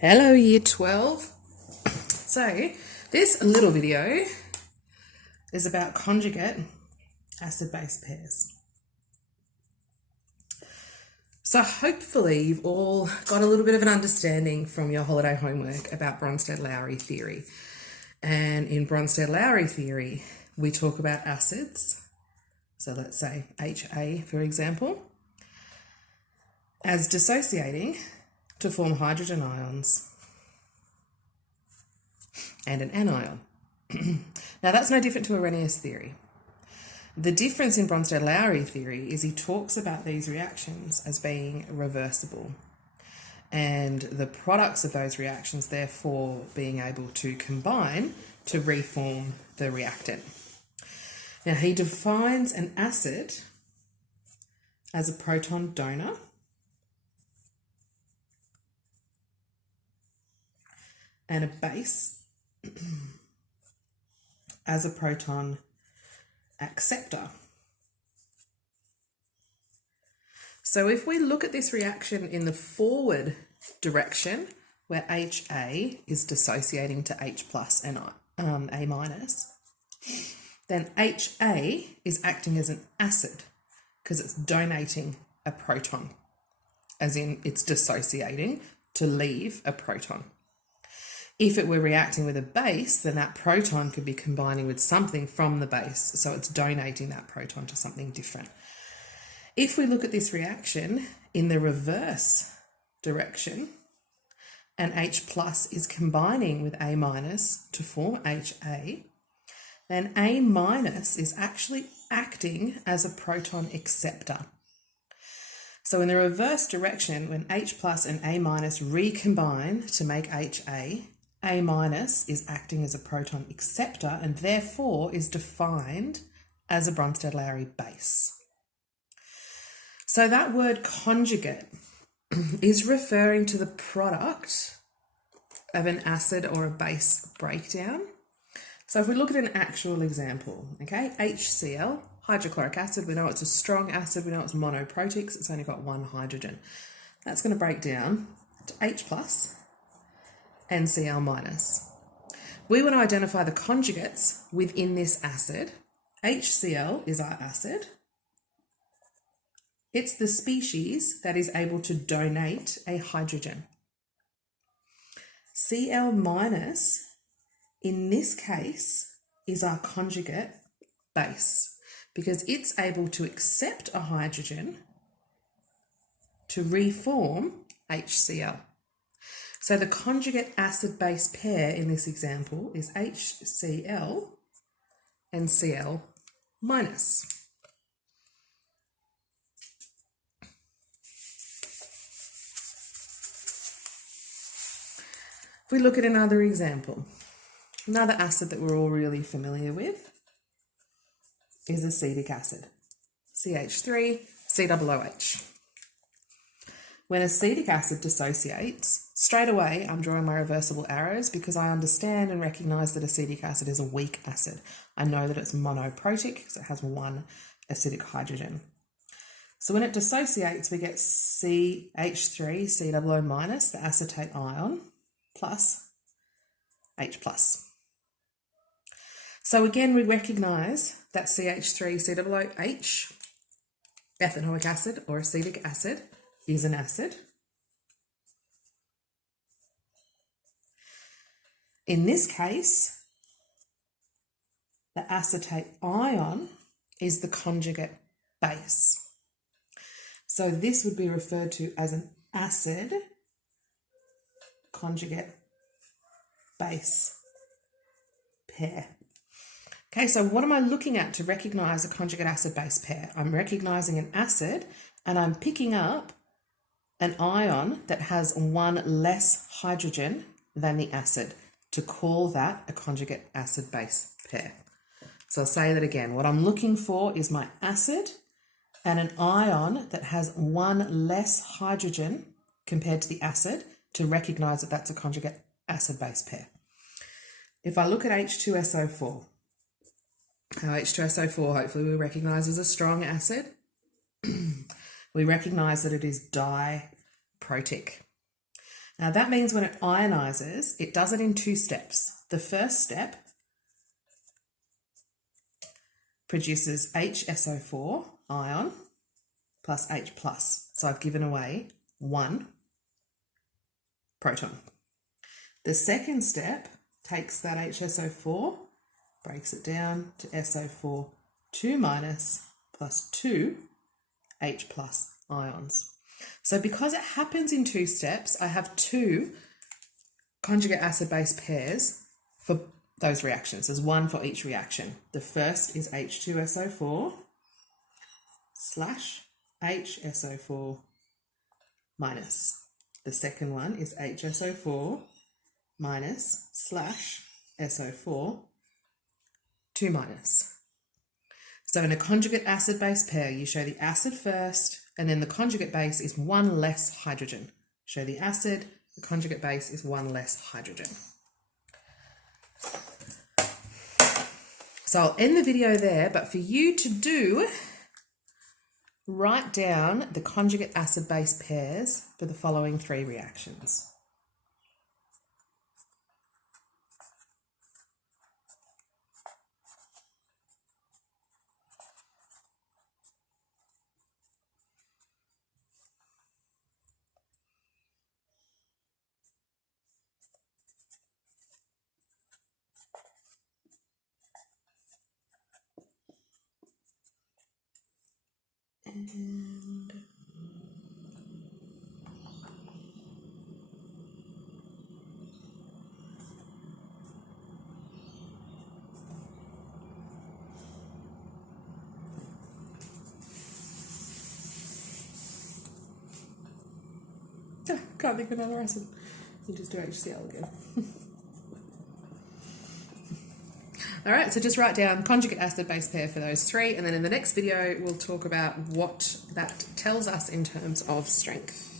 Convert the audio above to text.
Hello Year 12. So this little video is about conjugate acid-base pairs. So hopefully you've all got a little bit of an understanding from your holiday homework about Bronsted-Lowry theory. And in Bronsted-Lowry theory, we talk about acids. So let's say HA, for example, as dissociating to form hydrogen ions and an anion. Now that's no different to Arrhenius theory. The difference in Bronsted-Lowry theory is he talks about these reactions as being reversible and the products of those reactions therefore being able to combine to reform the reactant. Now he defines an acid as a proton donor and a base as a proton acceptor. So if we look at this reaction in the forward direction, where HA is dissociating to H plus and A minus, then HA is acting as an acid because it's donating a proton, as in it's dissociating to leave a proton. If it were reacting with a base, then that proton could be combining with something from the base, so it's donating that proton to something different. If we look at this reaction in the reverse direction, and H plus is combining with A minus to form HA, then A minus is actually acting as a proton acceptor. So in the reverse direction, when H plus and A minus recombine to make HA, A minus is acting as a proton acceptor and therefore is defined as a Bronsted-Lowry base. So that word conjugate is referring to the product of an acid or a base breakdown. So if we look at an actual example, okay, HCl, hydrochloric acid, we know it's a strong acid, we know it's monoprotic, so it's only got one hydrogen. That's going to break down to H plus and Cl minus. We want to identify the conjugates within this acid. HCl is our acid. It's the species that is able to donate a hydrogen. Cl minus, in this case, is our conjugate base because it's able to accept a hydrogen to reform HCl. So the conjugate acid-base pair in this example is HCl and Cl minus. If we look at another example, another acid that we're all really familiar with is acetic acid, CH3, COOH. When acetic acid dissociates, straight away I'm drawing my reversible arrows because I understand and recognise that acetic acid is a weak acid. I know that it's monoprotic because it has one acidic hydrogen. So when it dissociates, we get CH3, COO minus, the acetate ion, plus H plus. So again, we recognise that CH3, COOH, ethanoic acid or acetic acid, is an acid. In this case, the acetate ion is the conjugate base. So this would be referred to as an acid conjugate base pair. Okay, so what am I looking at to recognise a conjugate acid-base pair? I'm recognising an acid and I'm picking up an ion that has one less hydrogen than the acid to call that a conjugate acid-base pair. So I'll say that again. What I'm looking for is my acid and an ion that has one less hydrogen compared to the acid to recognise that that's a conjugate acid-base pair. If I look at H2SO4, now H2SO4 hopefully we recognise as a strong acid. We recognise that it is diprotic. Now that means when it ionizes, it does it in 2 steps. The first step produces HSO4 ion plus H+. So I've given away 1 proton. The second step takes that HSO4, breaks it down to SO4 2- plus 2 H+ ions. So because it happens in 2 steps, I have 2 conjugate acid-base pairs for those reactions. There's 1 for each reaction. The first is H2SO4 / HSO4 minus. The second one is HSO4 minus / SO4 2-. So in a conjugate acid-base pair, you show the acid first, and then the conjugate base is 1 less hydrogen. Show the acid, the conjugate base is 1 less hydrogen. So I'll end the video there, but for you to do, write down the conjugate acid-base pairs for the following 3 reactions. And can't think of another acid. You just do HCl again. All right, so just write down conjugate acid-base pair for those 3, and then in the next video we'll talk about what that tells us in terms of strength.